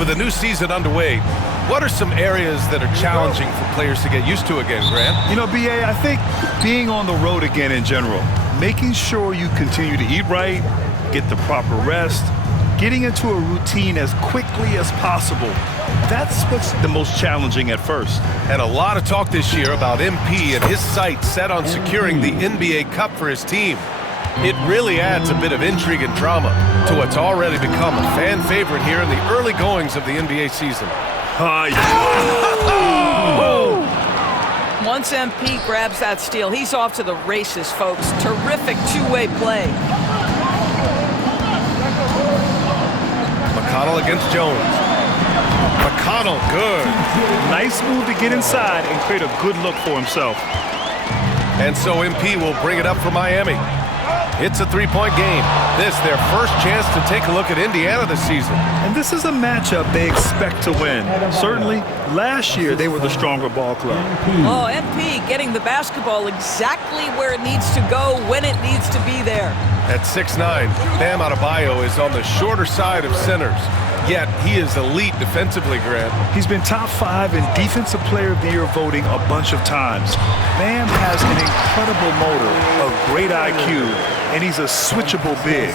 With a new season underway, what are some areas that are challenging for players to get used to again, Grant? You know, B.A., I think being on the road again in general, making sure you continue to eat right, get the proper rest, getting into a routine as quickly as possible. That's what's the most challenging at first. And a lot of talk this year about MP and his sights set on securing the NBA Cup for his team. It really adds a bit of intrigue and drama to what's already become a fan favorite here in the early goings of the NBA season. Once MP grabs that steal, he's off to the races, folks. Terrific two-way play. McConnell against Jones. McConnell, good. Nice move to get inside and create a good look for himself. And so MP will bring it up for Miami. It's a three-point game. This their first chance to take a look at Indiana this season. And this is a matchup they expect to win. Certainly, last year they were the stronger ball club. Oh, MP getting the basketball exactly where it needs to go when it needs to be there. At 6'9", Bam Adebayo is on the shorter side of centers. Yet he is elite defensively, Grant. He's been top 5 in Defensive Player of the Year voting a bunch of times. Bam has an incredible motor, a great IQ, and he's a switchable big.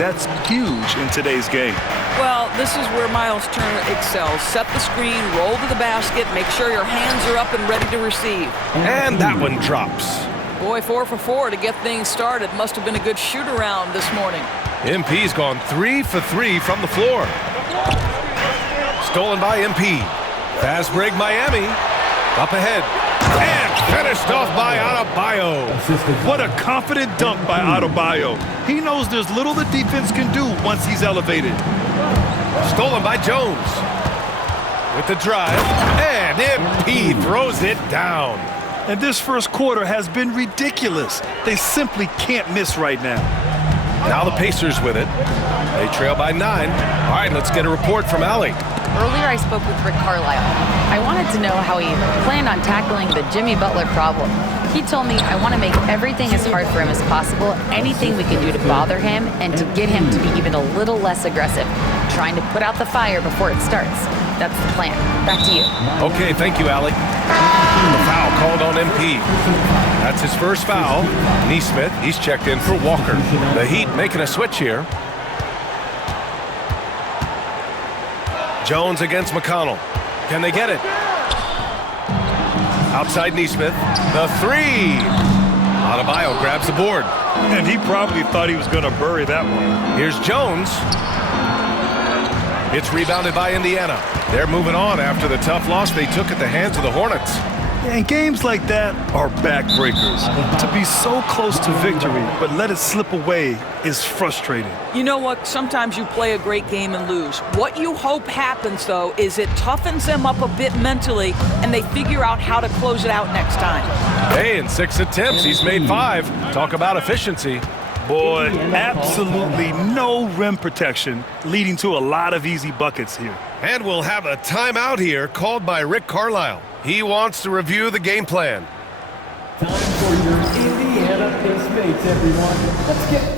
That's huge in today's game. Well, this is where Miles Turner excels. Set the screen, roll to the basket, make sure your hands are up and ready to receive. And that one drops. Boy, 4 for 4 to get things started. Must have been a good shoot-around this morning. MP's gone 3 for 3 from the floor. Stolen by MP. Fast break Miami. Up ahead. And finished off by Adebayo. What a confident dunk by Adebayo. He knows there's little the defense can do once he's elevated. Stolen by Jones. With the drive. And MP throws it down. And this first quarter has been ridiculous. They simply can't miss right now. Now the Pacers with it. They trail by 9. All right, let's get a report from Allie. Earlier, I spoke with Rick Carlisle. I wanted to know how he planned on tackling the Jimmy Butler problem. He told me I want to make everything as hard for him as possible, anything we can do to bother him and to get him to be even a little less aggressive, trying to put out the fire before it starts. That's the plan. Back to you. Okay, thank you, Allie. The foul called on MP. That's his first foul. Nesmith, he's checked in for Walker. The Heat making a switch here. Jones against McConnell. Can they get it? Outside Nesmith. The three. Adebayo grabs the board. And he probably thought he was going to bury that one. Here's Jones. It's rebounded by Indiana. They're moving on after the tough loss they took at the hands of the Hornets. And games like that are backbreakers. To be so close to victory, but let it slip away is frustrating. You know what? Sometimes you play a great game and lose. What you hope happens, though, is it toughens them up a bit mentally, and they figure out how to close it out next time. Hey, in 6 attempts, he's made 5. Talk about efficiency. Boy, absolutely no rim protection, leading to a lot of easy buckets here. And we'll have a timeout here called by Rick Carlisle. He wants to review the game plan. Time for your Indiana Pistmates, everyone. Let's get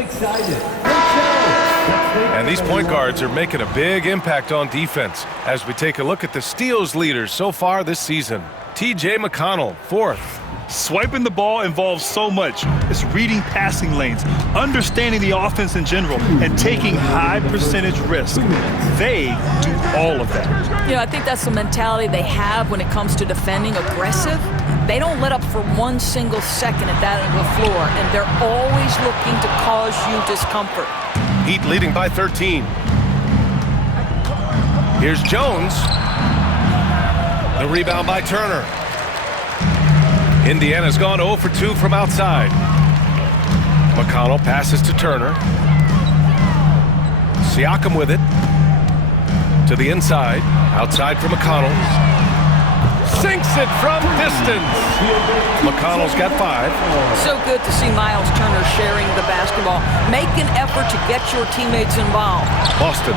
Excited. And these point guards are making a big impact on defense as we take a look at the steals leaders so far this season. T.J. McConnell, 4th. Swiping the ball involves so much. It's reading passing lanes, understanding the offense in general, and taking high percentage risks. They do all of that. You know, I think that's the mentality they have when it comes to defending, aggressive. They don't let up for one single second at that end of the floor, and they're always looking to cause you discomfort. Heat leading by 13. Here's Jones. The rebound by Turner. Indiana's gone 0 for 2 from outside. McConnell passes to Turner. Siakam with it. To the inside. Outside for McConnell. Sinks it from distance. McConnell's got 5. So good to see Miles Turner sharing the basketball. Make an effort to get your teammates involved. Boston.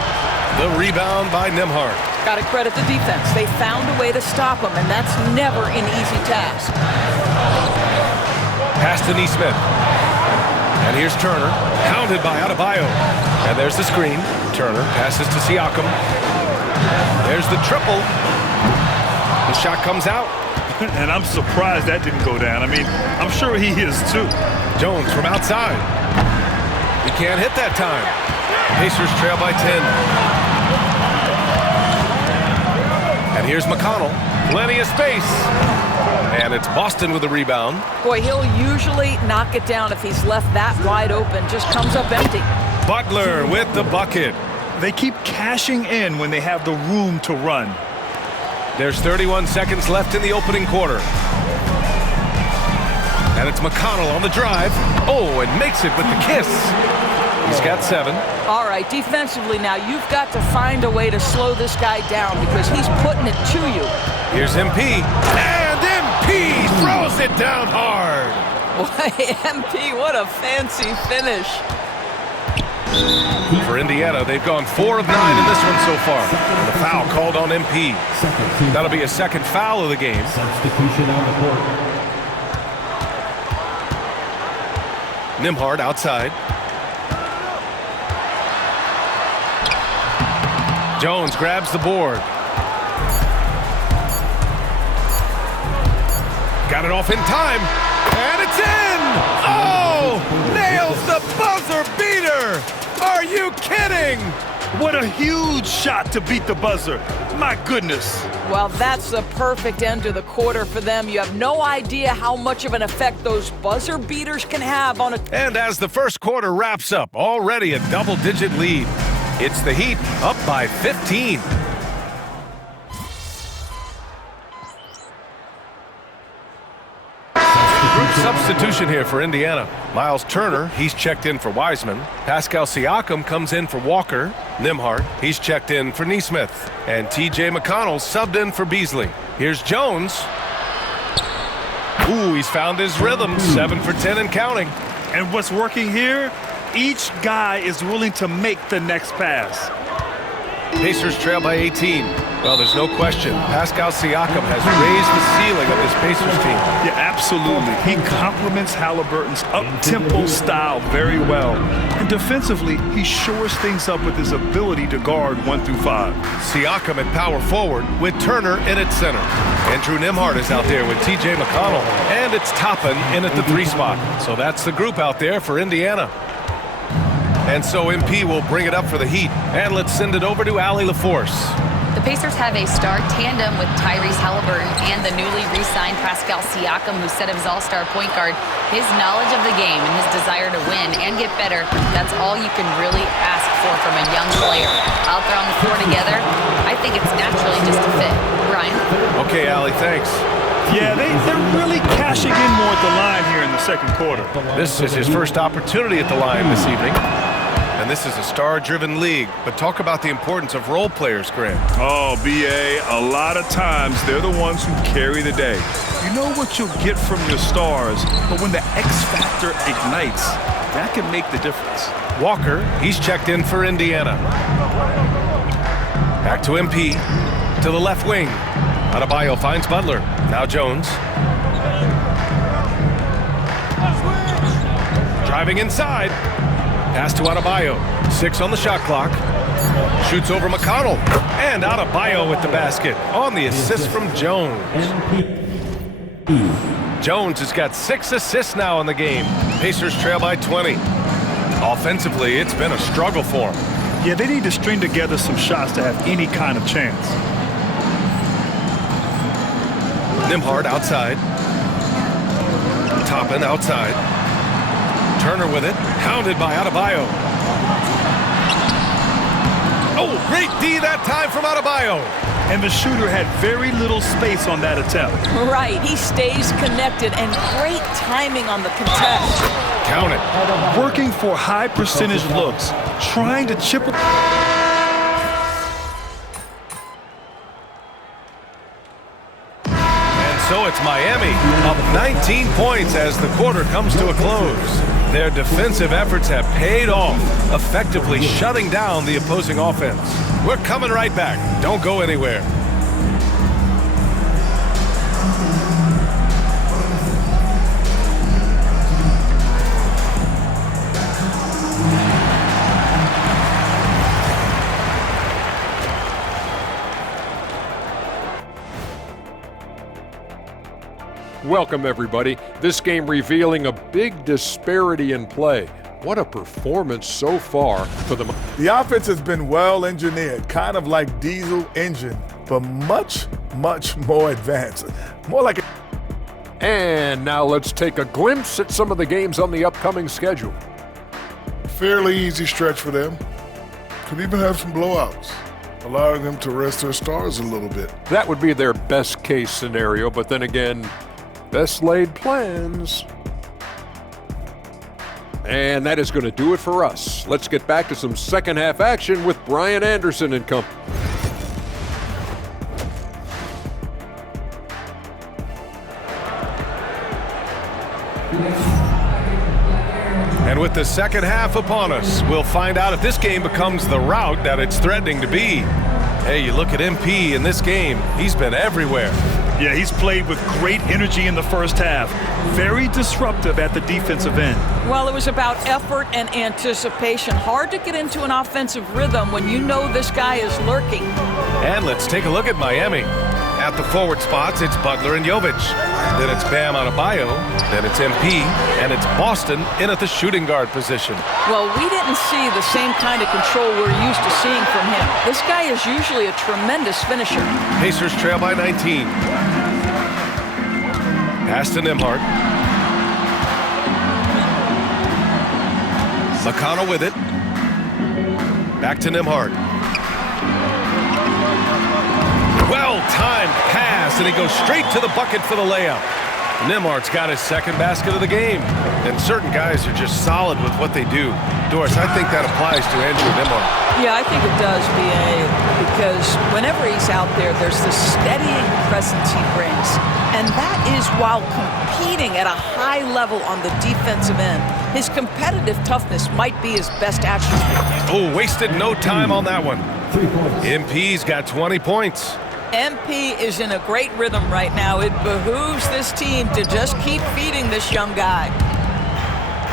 The rebound by Nembhard. Got to credit the defense. They found a way to stop him, and that's never an easy task. Pass to Nesmith. And here's Turner, hounded by Adebayo. And there's the screen. Turner passes to Siakam. There's the triple. The shot comes out. And I'm surprised that didn't go down. I mean, I'm sure he is too. Jones from outside. He can't hit that time. Pacers trail by 10. And here's McConnell. Plenty of space. And it's Boston with the rebound. Boy, he'll usually knock it down if he's left that wide open. Just comes up empty. Butler with the bucket. They keep cashing in when they have the room to run. There's 31 seconds left in the opening quarter. And it's McConnell on the drive. Oh, and makes it with the kiss. He's got 7. All right, defensively now, you've got to find a way to slow this guy down because he's putting it to you. Here's MP. And MP throws it down hard. Boy, MP, what a fancy finish. For Indiana, they've gone 4 of 9 in this one so far. And the foul called on MP. That'll be a second foul of the game. Substitution on the court. Nembhard outside. Jones grabs the board. Got it off in time. And it's in! Oh! Nails the buzzer beater! Are you kidding? What a huge shot to beat the buzzer. My goodness. Well, that's the perfect end to the quarter for them. You have no idea how much of an effect those buzzer beaters can have on a... And as the first quarter wraps up, already a double-digit lead. It's the Heat up by 15. Group substitution here for Indiana. Miles Turner, he's checked in for Wiseman. Pascal Siakam comes in for Walker. Nembhard, he's checked in for Nesmith. And T.J. McConnell subbed in for Beasley. Here's Jones. Ooh, he's found his rhythm. 7 for 10 and counting. And what's working here? Each guy is willing to make the next pass. Pacers trail by 18. Well, there's no question. Pascal Siakam has raised the ceiling of this Pacers team. Yeah, absolutely. He complements Halliburton's up-tempo style very well. And defensively, he shores things up with his ability to guard 1 through 5. Siakam at power forward with Turner in at center. Andrew Nembhard is out there with T.J. McConnell. And it's Toppin in at the 3 spot. So that's the group out there for Indiana. And so MP will bring it up for the Heat. And let's send it over to Allie LaForce. The Pacers have a star tandem with Tyrese Halliburton and the newly re-signed Pascal Siakam, who said of his all-star point guard, his knowledge of the game and his desire to win and get better, that's all you can really ask for from a young player. Out there on the floor together, I think it's naturally just a fit. Brian? Okay, Allie, thanks. Yeah, they're really cashing in more at the line here in the second quarter. This is his first opportunity at the line this evening. And this is a star-driven league. But talk about the importance of role players, Grant. Oh, B.A., a lot of times they're the ones who carry the day. You know what you'll get from your stars, but when the X factor ignites, that can make the difference. Walker, he's checked in for Indiana. Back to MP, to the left wing. Adebayo finds Butler. Now Jones. Driving inside. Pass to Adebayo. 6 on the shot clock. Shoots over McConnell. And Adebayo with the basket on the assist from Jones. Jones has got 6 assists now in the game. Pacers trail by 20. Offensively, it's been a struggle for them. Yeah, they need to string together some shots to have any kind of chance. Nembhard outside. Toppin outside. Turner with it. Hounded by Adebayo. Oh, great D that time from Adebayo. And the shooter had very little space on that attempt. Right, he stays connected, and great timing on the contest. Count it. Working for high percentage looks, trying to chip. And so it's Miami up 19 points as the quarter comes to a close. Their defensive efforts have paid off, effectively shutting down the opposing offense. We're coming right back. Don't go anywhere. Welcome, everybody. This game revealing a big disparity in play. What a performance so far for the... The offense has been well engineered, kind of like diesel engine, but much, much more advanced. More like a... And now let's take a glimpse at some of the games on the upcoming schedule. Fairly easy stretch for them. Could even have some blowouts, allowing them to rest their stars a little bit. That would be their best case scenario, but then again, best laid plans. And that is going to do it for us. Let's get back to some second half action with Brian Anderson and company. And with the second half upon us, we'll find out if this game becomes the rout that it's threatening to be. Hey, you look at MP in this game, he's been everywhere. Yeah, he's played with great energy in the first half. Very disruptive at the defensive end. Well, it was about effort and anticipation. Hard to get into an offensive rhythm when you know this guy is lurking. And let's take a look at Miami. At the forward spots, it's Butler and Jovic. Then it's Bam Adebayo. Then it's MP. And it's Boston in at the shooting guard position. Well, we didn't see the same kind of control we're used to seeing from him. This guy is usually a tremendous finisher. Pacers trail by 19. Pass to Nembhard. McConnell with it. Back to Nembhard. Well-timed pass, and he goes straight to the bucket for the layup. Nembhard's got his second basket of the game, and certain guys are just solid with what they do. Doris, I think that applies to Andrew Nembhard. Yeah, I think it does, B.A., because whenever he's out there, there's this steadying presence he brings, and that is while competing at a high level on the defensive end. His competitive toughness might be his best attribute. Oh, wasted no time on that one. 3 points. MP's got 20 points. MP is in a great rhythm right now. It behooves this team to just keep feeding this young guy.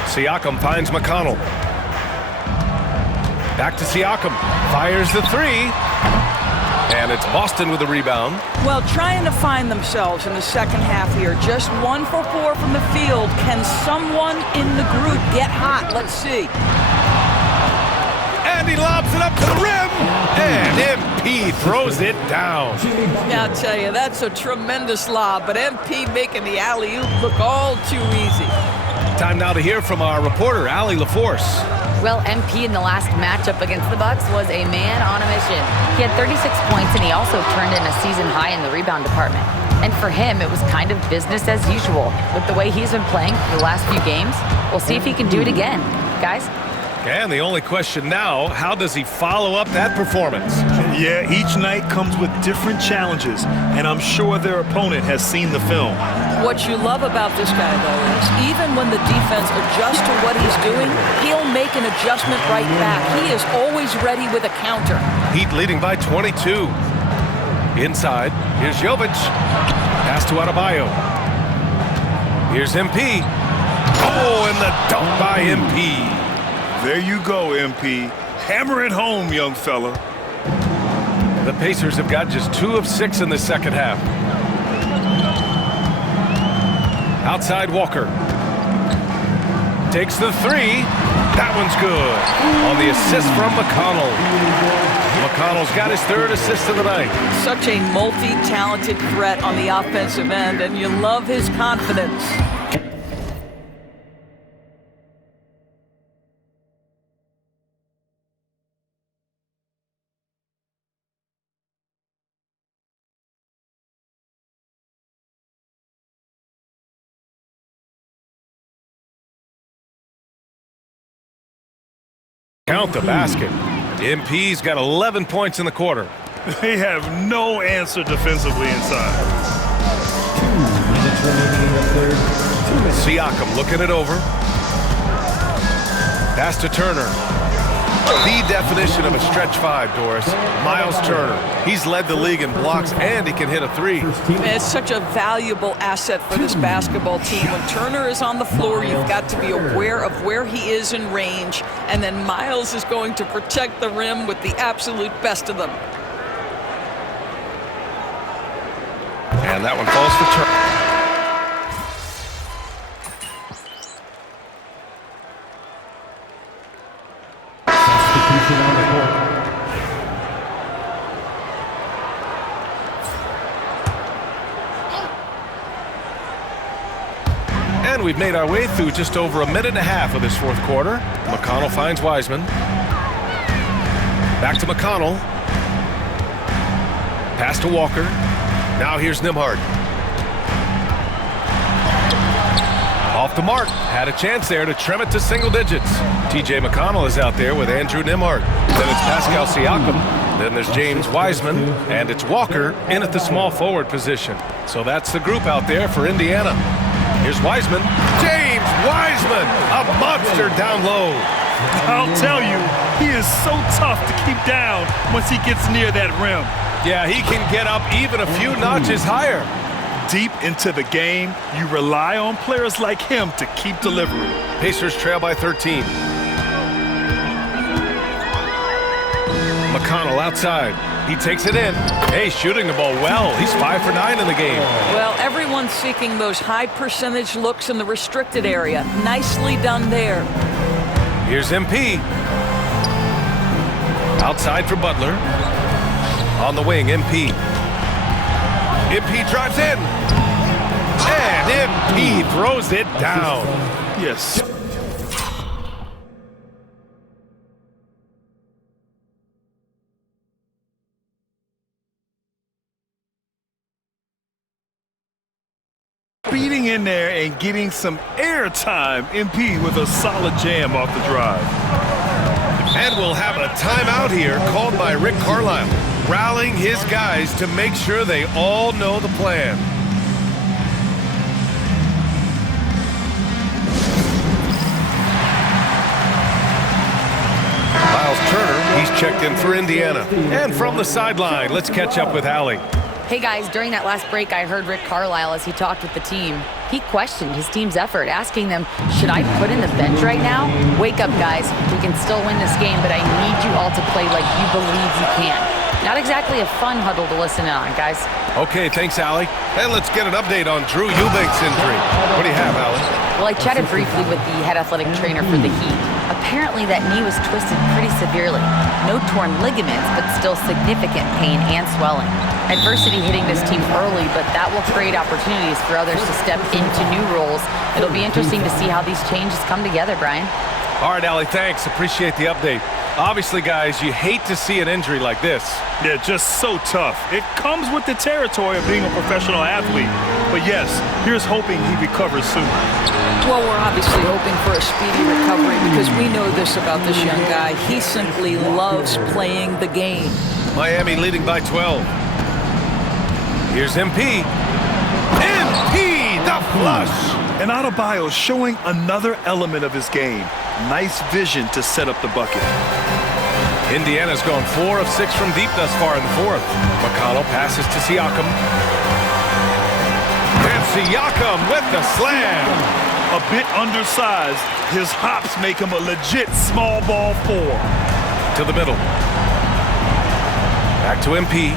Siakam finds McConnell. Back to Siakam. Fires the three. And it's Boston with the rebound. Well, trying to find themselves in the second half here. Just 1 for 4 from the field. Can someone in the group get hot? Let's see. And he lobs it up to the rim. And MP throws it down. Yeah, I'll tell you, that's a tremendous lob, but MP making the alley-oop look all too easy. Time now to hear from our reporter, Allie LaForce. Well, MP in the last matchup against the Bucks was a man on a mission. He had 36 points, and he also turned in a season high in the rebound department. And for him, it was kind of business as usual. With the way he's been playing for the last few games, we'll see if he can do it again. Guys? And the only question now, how does he follow up that performance? Yeah, each night comes with different challenges, and I'm sure their opponent has seen the film. What you love about this guy, though, is even when the defense adjusts to what he's doing, he'll make an adjustment right back. He is always ready with a counter. Heat leading by 22. Inside, here's Jovic. Pass to Adebayo. Here's MP. Oh, and the dunk by MP. There you go, MP. Hammer it home, young fella. The Pacers have got just 2 of 6 in the second half. Outside Walker. Takes the 3. That one's good. On the assist from McConnell. McConnell's got his 3rd assist of the night. Such a multi-talented threat on the offensive end, and you love his confidence. Count the basket. MP's got 11 points in the quarter. They have no answer defensively inside. 2 minutes remaining in the third. 2 minutes. Siakam looking it over. Pass to Turner. The definition of a stretch 5, Doris. Miles Turner. He's led the league in blocks, and he can hit a 3. It's such a valuable asset for this basketball team. When Turner is on the floor, you've got to be aware of where he is in range, and then Miles is going to protect the rim with the absolute best of them. And that one falls for Turner. Substitution on the court. And we've made our way through just over a minute and a half of this 4th quarter. McConnell finds Wiseman. Back to McConnell. Pass to Walker. Now here's Nembhard. Off the mark. Had a chance there to trim it to single digits. TJ McConnell is out there with Andrew Nembhard. Then it's Pascal Siakam. Then there's James Wiseman. And it's Walker in at the small forward position. So that's the group out there for Indiana. Here's Wiseman. James Wiseman, a monster down low. I'll tell you, he is so tough to keep down once he gets near that rim. Yeah, he can get up even a few notches higher. Deep into the game, you rely on players like him to keep delivering. Pacers trail by 13. McConnell outside. He takes it in. Hey, shooting the ball well. He's 5 for 9 in the game. Well, everyone's seeking those high percentage looks in the restricted area. Nicely done there. Here's MP. Outside for Butler. On the wing, MP. MP drives in. And MP throws it down. Yes. Beating in there and getting some airtime. MP with a solid jam off the drive. And we'll have a timeout here called by Rick Carlisle, rallying his guys to make sure they all know the plan. Miles Turner, he's checked in for Indiana. And from the sideline, let's catch up with Allie. Hey guys, during that last break, I heard Rick Carlisle as he talked with the team. He questioned his team's effort, asking them, should I put in the bench right now? Wake up, guys. We can still win this game, but I need you all to play like you believe you can. Not exactly a fun huddle to listen in on, guys. Okay, thanks, Allie. And let's get an update on Drew Eubank's injury. What do you have, Allie? Well, I chatted briefly with the head athletic trainer for the Heat. Apparently that knee was twisted pretty severely. No torn ligaments, but still significant pain and swelling. Adversity hitting this team early, but that will create opportunities for others to step into new roles. It'll be interesting to see how these changes come together, Brian. All right, Allie, thanks. Appreciate the update. Obviously, guys, you hate to see an injury like this. Yeah, just so tough. It comes with the territory of being a professional athlete. But yes, here's hoping he recovers soon. Well, we're obviously hoping for a speedy recovery because we know this about this young guy. He simply loves playing the game. Miami leading by 12. Here's MP. MP, the flush. And Adebayo showing another element of his game. Nice vision to set up the bucket. Indiana's gone 4 of 6 from deep thus far in the 4th. McConnell passes to Siakam. And Siakam with the slam. A bit undersized, his hops make him a legit small ball 4. To the middle. Back to MP.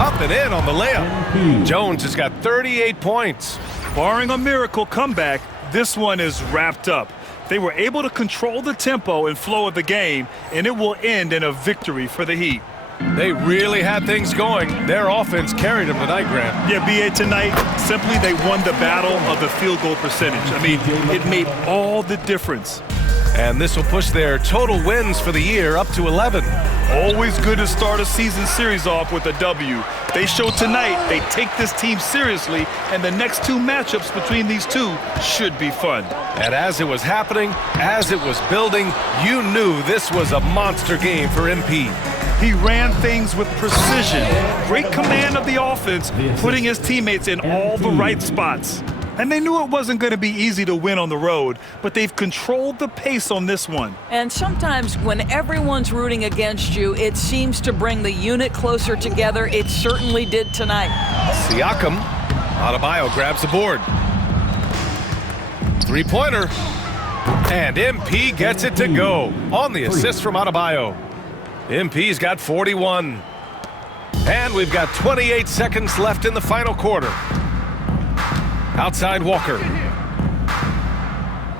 Up and in on the layup. Jones has got 38 points. Barring a miracle comeback, this one is wrapped up. They were able to control the tempo and flow of the game, and it will end in a victory for the Heat. They really had things going. Their offense carried them tonight, Grant. Yeah, B.A., tonight, simply they won the battle of the field goal percentage. I mean, it made all the difference. And this will push their total wins for the year up to 11. Always good to start a season series off with a W. They show tonight they take this team seriously, and the next 2 matchups between these two should be fun. And as it was happening, as it was building, you knew this was a monster game for MP. He ran things with precision, great command of the offense, putting his teammates in all the right spots. And they knew it wasn't going to be easy to win on the road, but they've controlled the pace on this one. And sometimes when everyone's rooting against you, it seems to bring the unit closer together. It certainly did tonight. Siakam, Adebayo grabs the board. 3-pointer. And MP gets it to go on the assist from Adebayo. MP's got 41. And we've got 28 seconds left in the final quarter. Outside Walker.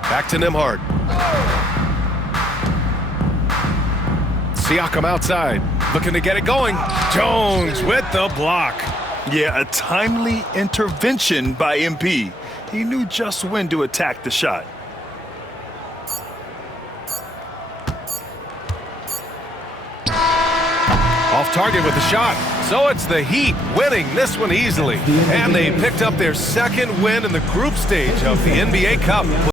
Back to Nembhard. Siakam outside. Looking to get it going. Jones with the block. Yeah, a timely intervention by MP. He knew just when to attack the shot. Off target with the shot. So it's the Heat winning this one easily. And they picked up their second win in the group stage of the NBA Cup.